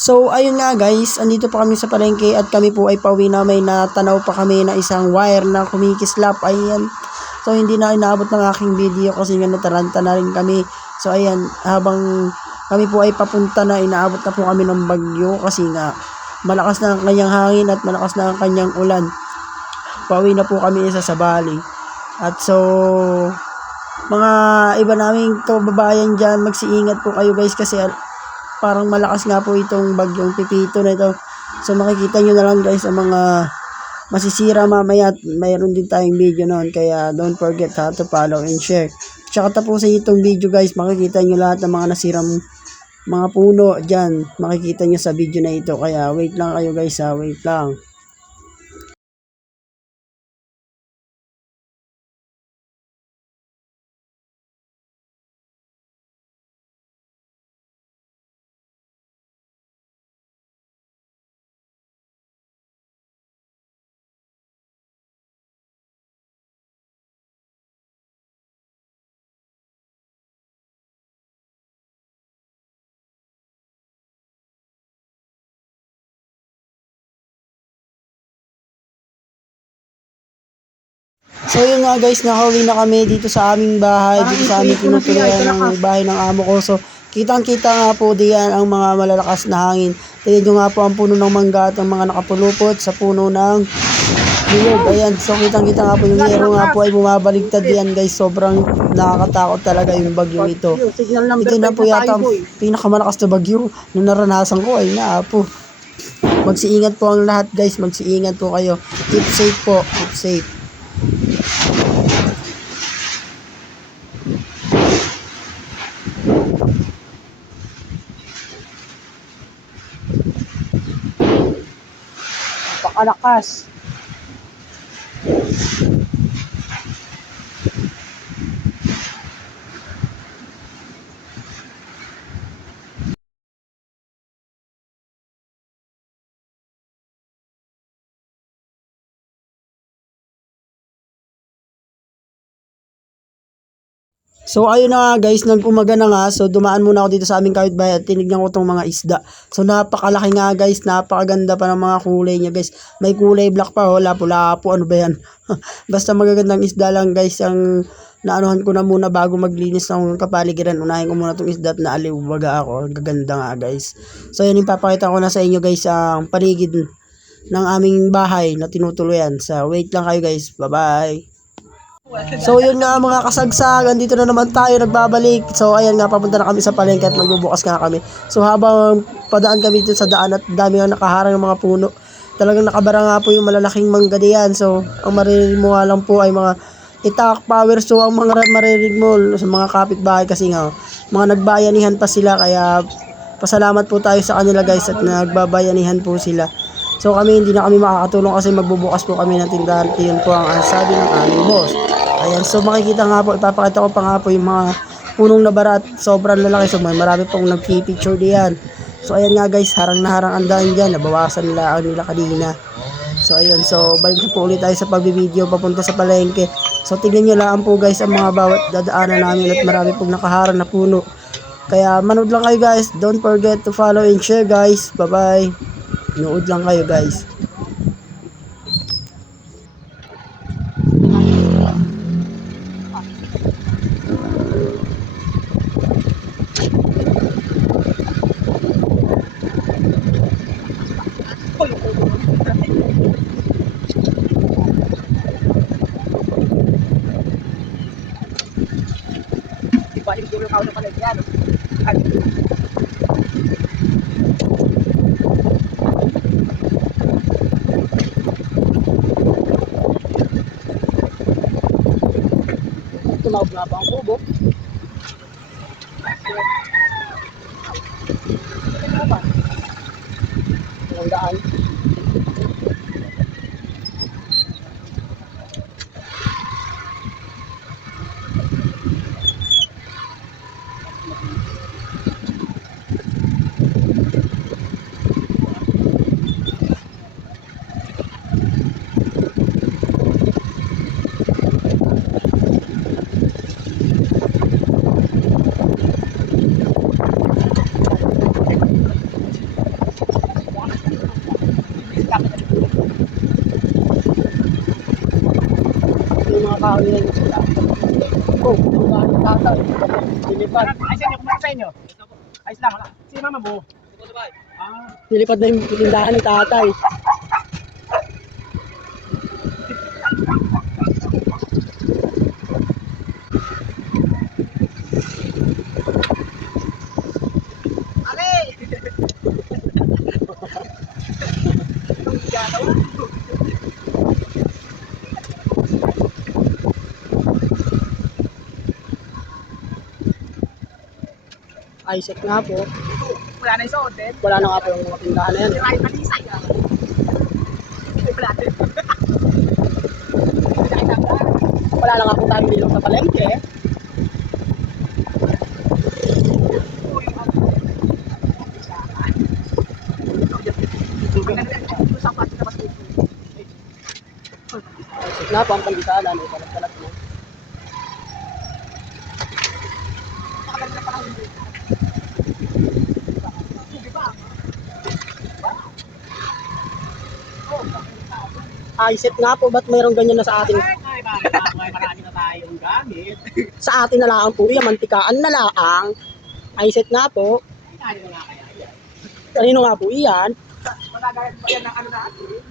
So, ayun nga guys, andito pa kami sa palengke at kami po ay pauwi na may natanaw pa kami na isang wire na kumikislap. Ayan. So, hindi na inaabot ng aking video kasi nga nataranta na rin kami. So, ayan, habang kami po ay papunta na, inaabot na po kami ng bagyo kasi nga malakas na ang kanyang hangin at malakas na ang kanyang ulan. Pauwi na po kami isa sa Bali. At so, mga iba naming kababayan dyan, magsiingat po kayo guys kasi parang malakas nga po itong bagyong pipito na ito. So makikita nyo na lang guys ang mga masisira mamaya at mayroon din tayong video noon. Kaya don't forget ha to follow and share. Tsaka tapusin itong video guys, makikita nyo lahat ng mga nasirang mga puno dyan. Makikita nyo sa video na ito. Kaya wait lang kayo guys ha, wait lang. So yun nga guys, nakauwi na kami dito sa aming bahay, dito sa aming tinutuluyan ng bahay ng amo ko. So kitang kita nga po diyan ang mga malalakas na hangin. Tingnan nyo nga po ang puno ng mangga at ang mga nakapulupot sa puno ng niyog. Ayan, so kitang kita nga po yung yero nga po ay bumabaligtad diyan guys. Sobrang nakakatakot talaga yung bagyong ito. Ito na po yata ang pinakamalakas na bagyo na naranasan ko ay na po. Magsiingat po ang lahat guys, magsiingat po kayo. Keep safe po, keep safe. Pakalakas. So ayun na nga guys, nag-umaga na nga. So dumaan muna ako dito sa aming kapitbahay at tinignan ko tong mga isda. So napakalaki nga guys, napakaganda pa ng mga kulay niya guys. May kulay black pa, oh, lapu-lapu, ano ba yan? Basta magagandang isda lang guys, ang naanuhan ko na muna bago maglinis ng kapaligiran. Unahin ko muna tong isda at naaliw baga ako. Gaganda nga guys. So yun, ipapakita ko na sa inyo guys ang paligid ng aming bahay na tinutuluyan. So wait lang kayo guys. Bye-bye. So yun nga mga kasagsagan, dito na naman tayo nagbabalik. So ayan nga, papunta na kami sa palengke at magbubukas nga kami. So habang padaan kami dito sa daan at dami nga nakaharang ng mga puno, talagang nakabara nga po yung malalaking mangga diyan. So ang maririnig mo lang po ay mga itak power. So ang mga maririnig mo sa mga kapitbahay kasi nga, mga nagbayanihan pa sila kaya pasalamat po tayo sa kanila guys at nagbabayanihan po sila. So kami hindi na kami makakatulong kasi magbubukas po kami ng tindahan. Yun po ang sabi ng aming boss. Ayan, so makikita nga po, ipapakita ko pa nga po yung mga punong nabara at sobrang lalaki. So may marami pong nagpipicture diyan. So ayan nga guys, harang na harang ang daan dyan. Nabawasan nila ang nila kanina. So ayun, so balik na po ulit tayo sa pagbibideo papunta sa palengke. So tignan nyo lang po guys ang mga bawat dadaanan namin at marami pong nakaharang na puno. Kaya manood lang kayo guys. Don't forget to follow and share guys. Bye bye. Nood lang kayo guys. Balik pala yan. Ay, Tumawag nga ba ang kubo? Walang daan. Nilipad na yung tindahan ni tatay. Isaac nga po. wala na yung suot. Wala na nga po yung mga tindahan na yan. eh. Ay, malisay ah. Wala din. Wala na nga po tayong bilog sa palengke. Isaac nga po ang pandisala. May kalat-kalat na. Isaac nga po, ba't mayroong ganyan na sa atin? Ay, bakit ako ay marami na tayong gamit. Sa atin na lang po yan, mantikaan na lang. Isaac nga po, Ay, nga kaya yan. kanino nga po iyan? Magagalit ba yan ng ano natin?